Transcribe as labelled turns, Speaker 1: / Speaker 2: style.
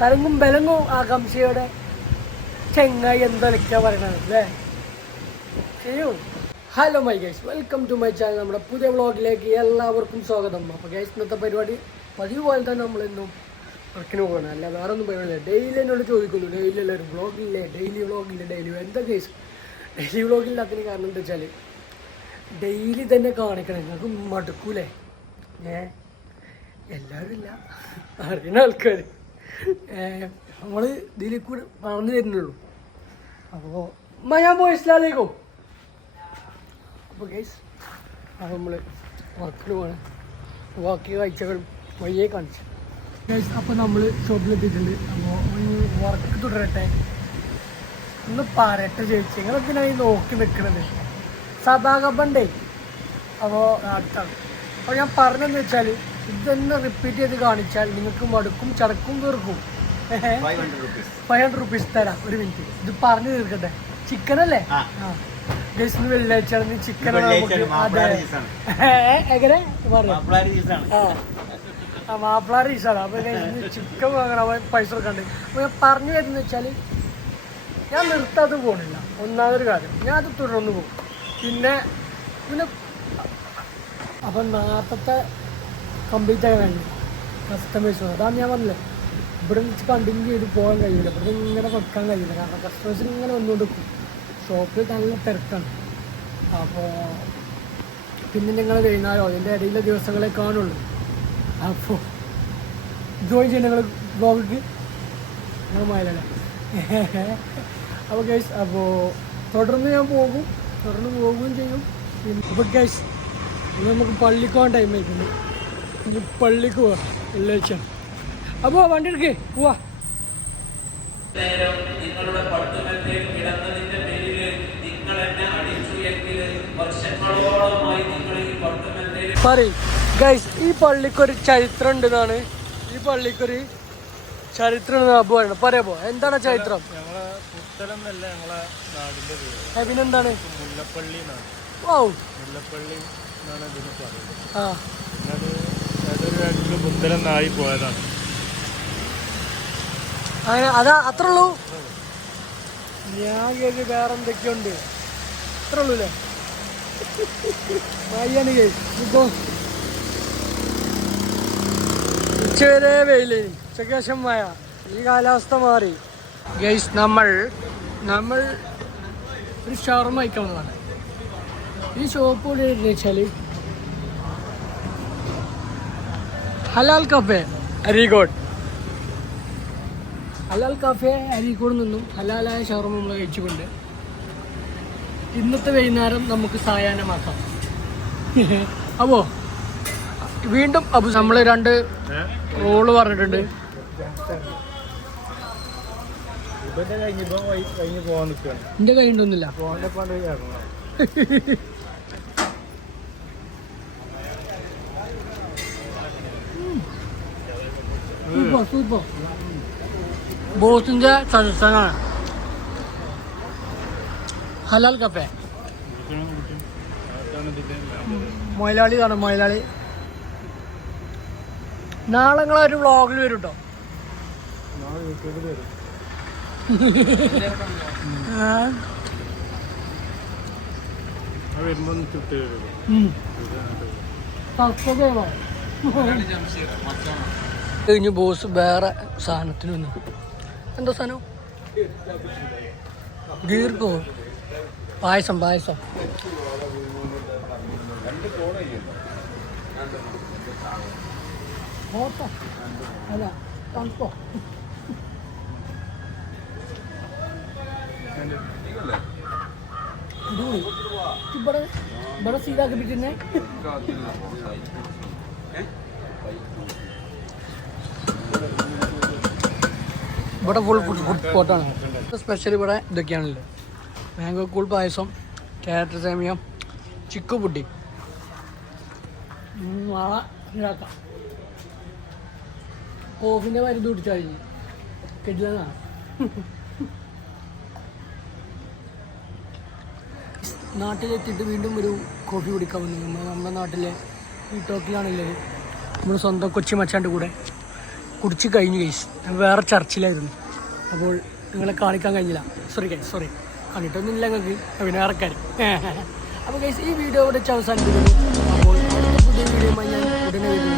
Speaker 1: തലങ്ങും ബലങ്ങും ആകാംക്ഷയോടെ ചെങ്ങായി എന്തൊക്കെ പറയണത് അല്ലേ? ചെയ്യൂ hello my guys welcome to my channel നമ്മുടെ പുതിയ വ്ളോഗിലേക്ക് എല്ലാവർക്കും സ്വാഗതം. അപ്പോൾ ഗൈസ് ഇന്നത്തെ പരിപാടി പതിവ് പോലെ തന്നെ നമ്മളിന്നും വർക്കിന് പോകണം അല്ല വേറെ ഒന്നും പരിപാടിയില്ല. ഡെയിലി എന്നോട് ചോദിക്കുന്നു. ഡെയിലി അല്ല ഒരു വ്ളോഗില്ലേ? ഡെയിലി വ്ളോഗില്ല? ഡെയിലി എന്താ ഗൈസ് ഡെയിലി വ്ളോഗില്ലാത്തതിന് കാരണം എന്താ വെച്ചാൽ ഡെയിലി തന്നെ കാണിക്കണം. നിങ്ങൾക്ക് മടുക്കൂലേ? ഏ? എല്ലാവരും ഇല്ല. അറിയുന്ന ആൾക്കാർ നമ്മൾ ഇതിൽ കൂടെ പറഞ്ഞു തരുന്നുള്ളൂ അപ്പോൾ ഞാൻ പോയി ഇസ്ലാലേക്കോ അപ്പോൾ കേസ് അപ്പോൾ നമ്മൾ വർക്കിന് പോകണം ബാക്കി കാഴ്ചകളും വഴിയെ കാണിച്ചു. ഗൈസ് അപ്പോൾ നമ്മൾ ഷോപ്പിലെത്തിയിട്ടുണ്ട് അപ്പോൾ വർക്ക് തുടരട്ടെ. ഒന്ന് പറയട്ടെ ചോദിച്ചു നിങ്ങളെന്തിനാണ് നോക്കി നിൽക്കണത് സദാകബണ്ടേ അപ്പോൾ അടുത്താണ് അപ്പോൾ ഞാൻ പറഞ്ഞതെന്ന് വെച്ചാൽ ഇതന്നെ റിപ്പീറ്റ് ചെയ്ത് കാണിച്ചാൽ നിങ്ങൾക്ക് മടുക്കും ചടക്കും തീർക്കും
Speaker 2: ഫൈവ് ഹൺഡ്രഡ് റുപ്പീസ്
Speaker 1: തരാം. ഒരു മിനിറ്റ് ഇത് പറഞ്ഞു തീർക്കട്ടെ. ചിക്കൻ അല്ലേ. ഗസ്റ്റിന് വെള്ളിയാഴ്ച ചിക്കൻ. എങ്ങനെ? പറഞ്ഞു
Speaker 2: മാപ്പിളാരി ചീസാണ്
Speaker 1: ആ. ആ മാപ്പിള റീസാണ് അപ്പോൾ ചിക്കൻ വാങ്ങണം. പൈസ കൊടുക്കണ്ട്. അപ്പൊ ഞാൻ പറഞ്ഞു വരുന്നത് വെച്ചാൽ ഞാൻ നിർത്താതെ പോകണില്ല ഒന്നാമതൊരു കാര്യം. ഞാൻ അത് തുടർന്ന് പോകും. പിന്നെ പിന്നെ അപ്പം നാളത്തെ കംപ്ലീറ്റ് ആയി കഴിഞ്ഞു കസ്റ്റമേഴ്സ് അതാണ് ഞാൻ പറഞ്ഞത്. ഇവിടെ വെച്ച് കണ്ടിന്യൂ ചെയ്ത് പോകാൻ കഴിയില്ല. ഇവിടെ ഇങ്ങനെ വെക്കാൻ കഴിയില്ല. കാരണം കസ്റ്റമേഴ്സ് ഇങ്ങനെ വന്നുകൊണ്ട് ഷോപ്പിൽ നല്ല തിരക്കാണ്. അപ്പോൾ പിന്നെ നിങ്ങൾ വൈകുന്നേരമോ അതിന്റെ ഇടയിലെ ദിവസങ്ങളെ കാണുള്ളൂ. അപ്പോൾ ജോയിൻ ചെയ്യണം നിങ്ങൾ ബ്ലോഗിക്ക് നിങ്ങൾ മായല്ലേ അപ്പോൾ ഗൈസ് അപ്പോൾ തുടർന്ന് ഞാൻ പോകും. തുടർന്ന് പോവുകയും ചെയ്യും. അപ്പോൾ ഗൈസ് നമുക്ക് പള്ളിക്കോൺ ടൈം ആയിട്ടുണ്ട്. ഇനി പള്ളിക്ക് പോവാ വെള്ളിയാഴ്ച അപ്പോൾ വണ്ടി എടുക്കേ പോവാ.
Speaker 3: നേരം നിങ്ങളുടെ പട്ടുമെത്തയിൽ കിടന്നതിന്റെ പേരിൽ നിങ്ങൾ എന്നെ അടിച്ചു എങ്കിൽ വർഷങ്ങളോളമായി നിങ്ങൾ ഈ പട്ടുമെത്തയിൽ
Speaker 1: പറയും ഗൈസ് ഈ പള്ളിക്കൊരു ചരിത്രം ഉണ്ട് എന്നാണ് ഈ പള്ളിക്കൊരു ചരിത്രം അബു പറയുന്നത് പറയാമോ എന്താണ് ചരിത്രം? പിന്നെന്താണ്?
Speaker 4: മുല്ലപ്പള്ളി മുല്ലപ്പള്ളി എന്നാണ് ഇതിന് പറയുന്നത്.
Speaker 1: ആ.
Speaker 4: അത് അതൊരു കാര്യത്തിൽ നായി പോയതാണ്.
Speaker 1: അങ്ങനെ അതാ അത്ര ഉള്ളൂ ഞാൻ കേട്ട് വേറെ എന്തൊക്കെയുണ്ട് അത്ര ഉള്ളൂ അല്ലേ മയ്യാണ് കേസ് ഉച്ചവരെ വെയിൽ ഉച്ചയ്ക്ക് ശേഷം മഴ ഈ കാലാവസ്ഥ മാറി. ഗൈസ് നമ്മൾ നമ്മൾ ഒരു ഷവർമ കഴിക്കുന്നതാണ് ഈ ഷോപ്പ് കൂടെ വെച്ചാൽ? ഹലാൽ കഫേ അരീകോട് ഹലാൽ കഫേ അരീക്കോട് നിന്നും ഹലാലായ ഷവർമ നമ്മൾ കഴിച്ചുകൊണ്ട് ഇന്നത്തെ വൈകുന്നേരം നമുക്ക് സായാഹ്നമാക്കാം. അപ്പോ വീണ്ടും അപ്പൊ നമ്മൾ രണ്ട് റോൾ പറഞ്ഞിട്ടുണ്ട്. എന്റെ
Speaker 4: പോകാന്റെ
Speaker 1: സൂപ്പർ ബോസിന്റെ സജഷനാണ് ഹലാൽ കഫേ. മൊയലാളി കാണാം മൊയലാളി. നാളെ നിങ്ങൾ ഒരു വ്ളോഗിൽ വരും കേട്ടോ
Speaker 4: നാളെ
Speaker 1: കഴിഞ്ഞ് ബോസ് വേറെ സാധനത്തിന് വന്നു. എന്താ സാധനം? ഗീർക്കോ? പായസം പായസം. അല്ല തണുപ്പോ ഇവിടെ ഇവിടെ സീതാക്കി പറ്റുന്നേ ഇവിടെ ഫുൾ ഫുഡ് ഫുഡ് സ്പോട്ടാണ് സ്പെഷ്യൽ ഇവിടെ ഇതൊക്കെയാണല്ലോ. മാംഗോ കൂൾ പായസം ക്യാരറ്റ് സേമിയം ചിക്കു പുട്ടി. കോഫിന്റെ മരുന്ന് കുടിച്ചു കഴിഞ്ഞ് നാട്ടിലെത്തിയിട്ട് വീണ്ടും ഒരു കോഫി കുടിക്കാൻ വന്നു. നമ്മൾ നമ്മുടെ നാട്ടിലെ ഈ ടോക്കിലാണുള്ളത്. നമ്മുടെ സ്വന്തം കൊച്ചി മച്ചാന്റെ കൂടെ. കുടിച്ച് കഴിഞ്ഞു കഴിച്ചു ഞങ്ങൾ വേറെ ചർച്ചിലായിരുന്നു. അപ്പോൾ നിങ്ങളെ കാണിക്കാൻ കഴിഞ്ഞില്ല. സോറി കൈ സോറി കണ്ടിട്ടൊന്നുമില്ല ഞങ്ങൾക്ക്. പിന്നെ അപ്പോൾ കൈസ് ഈ വീഡിയോ ഇവിടെ വെച്ച് അവസാനിപ്പിക്കുന്നു. അപ്പോൾ പുതിയ വീഡിയോ ഞാൻ ഉടനെ വരുന്നു.